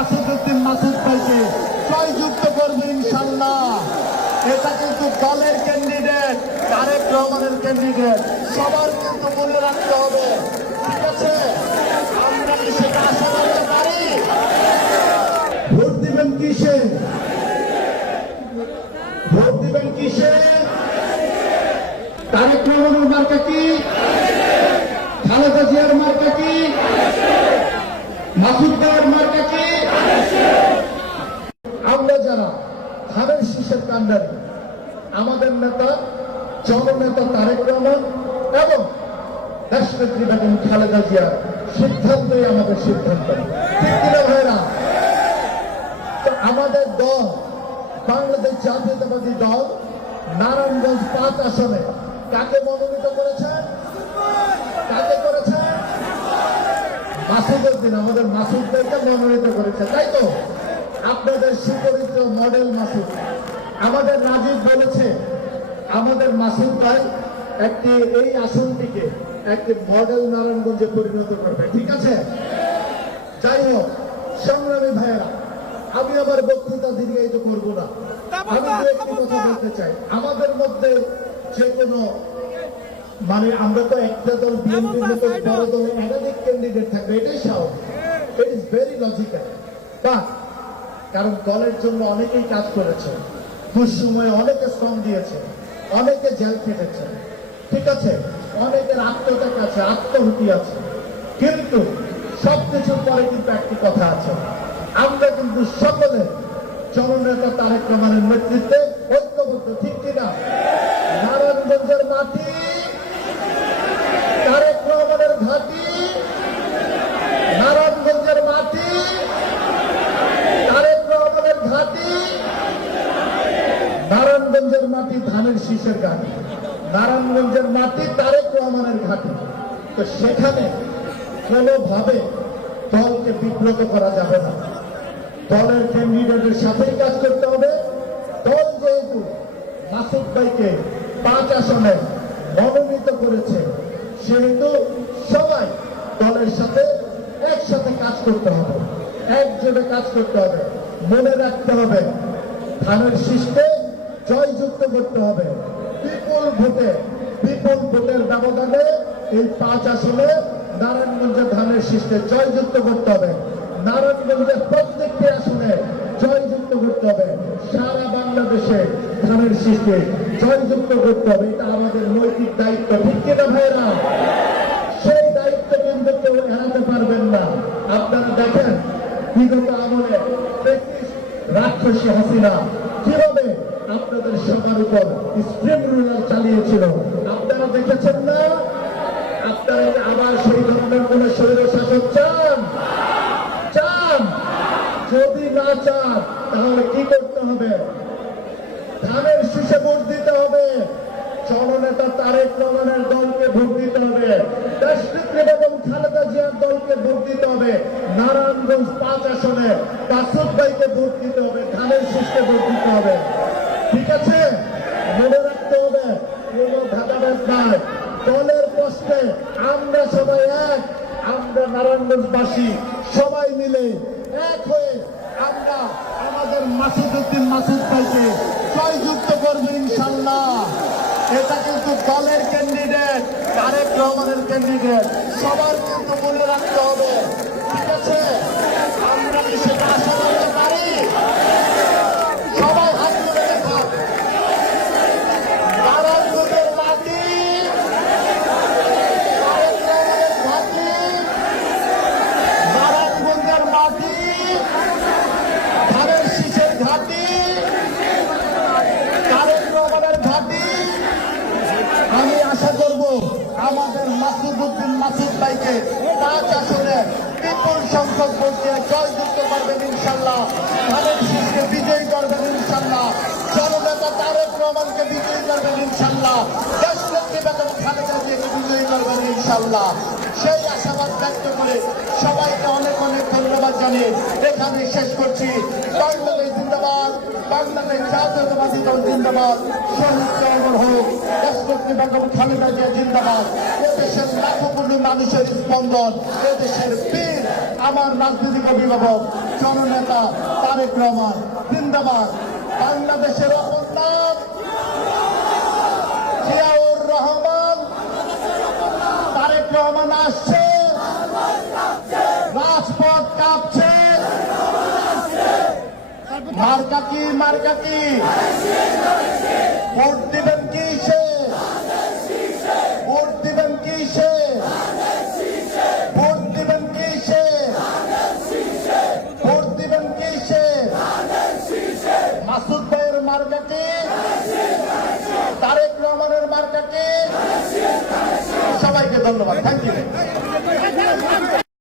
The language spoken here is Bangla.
মাসুদ ভাইকে জয়যুক্ত করবে ইনশাল্লাহ। এটা কিন্তু দলের ক্যান্ডিডেট, তারেক রহমানের ক্যান্ডিডেট, সবার কিন্তু মূল্য রাখতে হবে। ঠিক আছে, আমরা কি সেটা আশা করতে পারি? ভোট দিবেন কিসে? ভোট দিবেন কিসে? তারেক রহমানের মার্কা কি? খালেদা জিয়ার মার্কা কি? মাসুদ ভাইয়ের মার্কা কি? আমরা যারা ধানের শীষের কান্ডারি, আমাদের নেতা জননেতা তারেক রহমান এবং দেশনেত্রী বেগম খালেদা জিয়ার সিদ্ধান্তই আমাদের সিদ্ধান্ত। ঠিক কিনা ভাইরা? তো আমাদের দল বাংলাদেশ জাতীয়তাবাদী দল নারায়ণগঞ্জ 5 আসনে কাকে মনোনীত করেছেন? কাকে করেছেন? মাসুদউদ্দিন, আমাদের মাসুদ ভাইকে মনোনীত করেছে, তাই তো? আপনাদের সুপরিচিত মডেল মাসুদ। আমাদের রাজীব বলেছে আমাদের মাসুদ ভাই একটি এই আসনটিকে একটি মডেল নারায়ণগঞ্জে পরিণত করবে। ঠিক আছে, যাই হোক সংগ্রামী ভাইয়েরা, আমি আমার বক্তৃতা দীর্ঘায়িত করব না। আমি দু একটি কথা বলতে চাই। আমাদের মধ্যে যে কোনো আমরা তো একটা দল বিএনপির মতো বড় দলে একাধিক ক্যান্ডিডেট থাকবে, এটাই স্বাভাবিক, it is very logical. But কারণ দলের জন্য অনেকেই কাজ করেছে, দুঃসময়ে অনেকে শ্রম দিয়েছে, অনেকে জেল খেটেছে, ঠিক আছে, অনেকের আত্মত্যাগ আছে, আত্মহুতি আছে, কিন্তু সবকিছুর পরে কিন্তু একটি কথা আছে, আমরা কিন্তু সকলে জননেতা তারেক রহমানের নেতৃত্বে ঐক্যবদ্ধ। ঠিক কিনা? নারায়ণগঞ্জের মাটি তারেক রহমানের ঘাঁটি, নারায়ণগঞ্জের মাটি তারেক রহমানের ঘাঁটি, নারায়ণগঞ্জের মাটি ধানের শীষের ঘাঁটি, নারায়ণগঞ্জের মাটি তারেক রহমানের ঘাঁটি। তো সেখানে কোনোভাবে দলকে বিব্রত করা যাবে না, দলের ক্যান্ডিডেটের সাথেই কাজ করতে হবে। দল যেহেতু মাসুদ ভাইকে 5 আসনে মনোনীত করেছে, সেহেতু সবাই দলের সাথে একসাথে কাজ করতে হবে, একজোটে কাজ করতে হবে। মনে রাখতে হবে ধানের শীষকে জয়যুক্ত করতে হবে। বিপুল ভোটের ব্যবধানে এই 5 আসনে নারায়ণগঞ্জের ধানের শীষকে জয়যুক্ত করতে হবে। নারায়ণগঞ্জের প্রত্যেকটি আসনে জয়যুক্ত করতে হবে। সারা বাংলাদেশে ধানের শীষকে জয়যুক্ত করতে হবে, এটা আমাদের নৈতিক দায়িত্ব। ঠিক কিনা ভাইরা? সেই দায়িত্ব কিন্তু কেউ এড়াতে পারবেন না। আপনারা দেখেন বিগত আমলে রাক্ষসী হাসিনা কিভাবে আপনাদের সবার উপর স্ট্রিম রুলার চালিয়েছিল, আপনারা দেখেছেন না? আপনারা আবার সেই ধরনের কোন স্বৈর শাসক চান? যদি না চান তাহলে কি করতে হবে? ধানের শীষে ভোট দিতে হবে, জননেতা তারেক রহমানের দলকে ভোট দিতে হবে, দেশনেত্রী বেগম খালেদা জিয়ার দলকে ভোট দিতে হবে, নারায়ণগঞ্জ 5 আসনে মাসুদ ভাইকে ভোট দিতে হবে, ধানের শীষকে ভোট দিতে হবে। ঠিক আছে, মনে রাখতে হবে কোন ভেদাভেদ নাই। দলের কষ্টে আমরা সবাই এক, আমরা নারায়ণগঞ্জবাসী সবাই মিলে এক হয়ে আমরা আমাদের মাসুদ ভাইকে জয়যুক্ত করবো ইনশাল্লাহ। এটা কিন্তু দলের ক্যান্ডিডেট, তারেক রহমানের ক্যান্ডিডেট, সবার কিন্তু মনে রাখতে হবে। ঠিক আছে, আমরা কি সেটা আশা করতে পারি? সবাই হাত তুলে দেখান। নারায়ণগঞ্জের মাটি তারেক রহমানের ঘাঁটি, নারায়ণগঞ্জের মাটি ধানের শীষের ঘাঁটি, তারেক রহমানের ঘাঁটি। আমি আশা করব আমাদের মাসুদ ভাইকে 5 আসনে বিপুল সংখ্যক ভোট দিয়ে জয়যুক্ত করবেন ইনশাল্লাহ। ধানের শীষকে বিজয়ী করবেন ইনশাল্লাহ। জননেতা তারেক রহমানকে বিজয়ী করবেন ইনশাল্লাহ। দেশনেত্রী বেগম খালেদা জিয়াকে বিজয়ী করবেন ইনশাল্লাহ। সেই আশাবাদ ব্যক্ত করে সবাইকে অনেক অনেক ধন্যবাদ জানিয়ে এখানে শেষ করছি। বাংলাদেশ জিন্দাবাদ, বাংলাদেশ জাতীয়তাবাদী দল জিন্দাবাদ, শহীদ অমর হোক, দেশনেত্রী বেগম খালেদা জিয়া জিন্দাবাদ। এদেশের লাখো কোটি মানুষের স্পন্দন, এদেশের বীর, আমার রাজনৈতিক অভিভাবক জননেতা তারেক রহমান জিন্দাবাদ। বাংলাদেশের অপর নাম জিয়াউর রহমান। তারেক রহমান আসছে, রাজপথ কাঁপছে। মার্কা কি, মার্কা কি? ভোট দিবেন কিসে? ভোট দিবেন কিসে? ভোট দিবেন কিসে? ভোট দিবেন কিসে? মাসুদ ভাইয়ের মার্কা কি? তারেক রহমানের মার্কা কি? সবাইকে ধন্যবাদ। Thank you.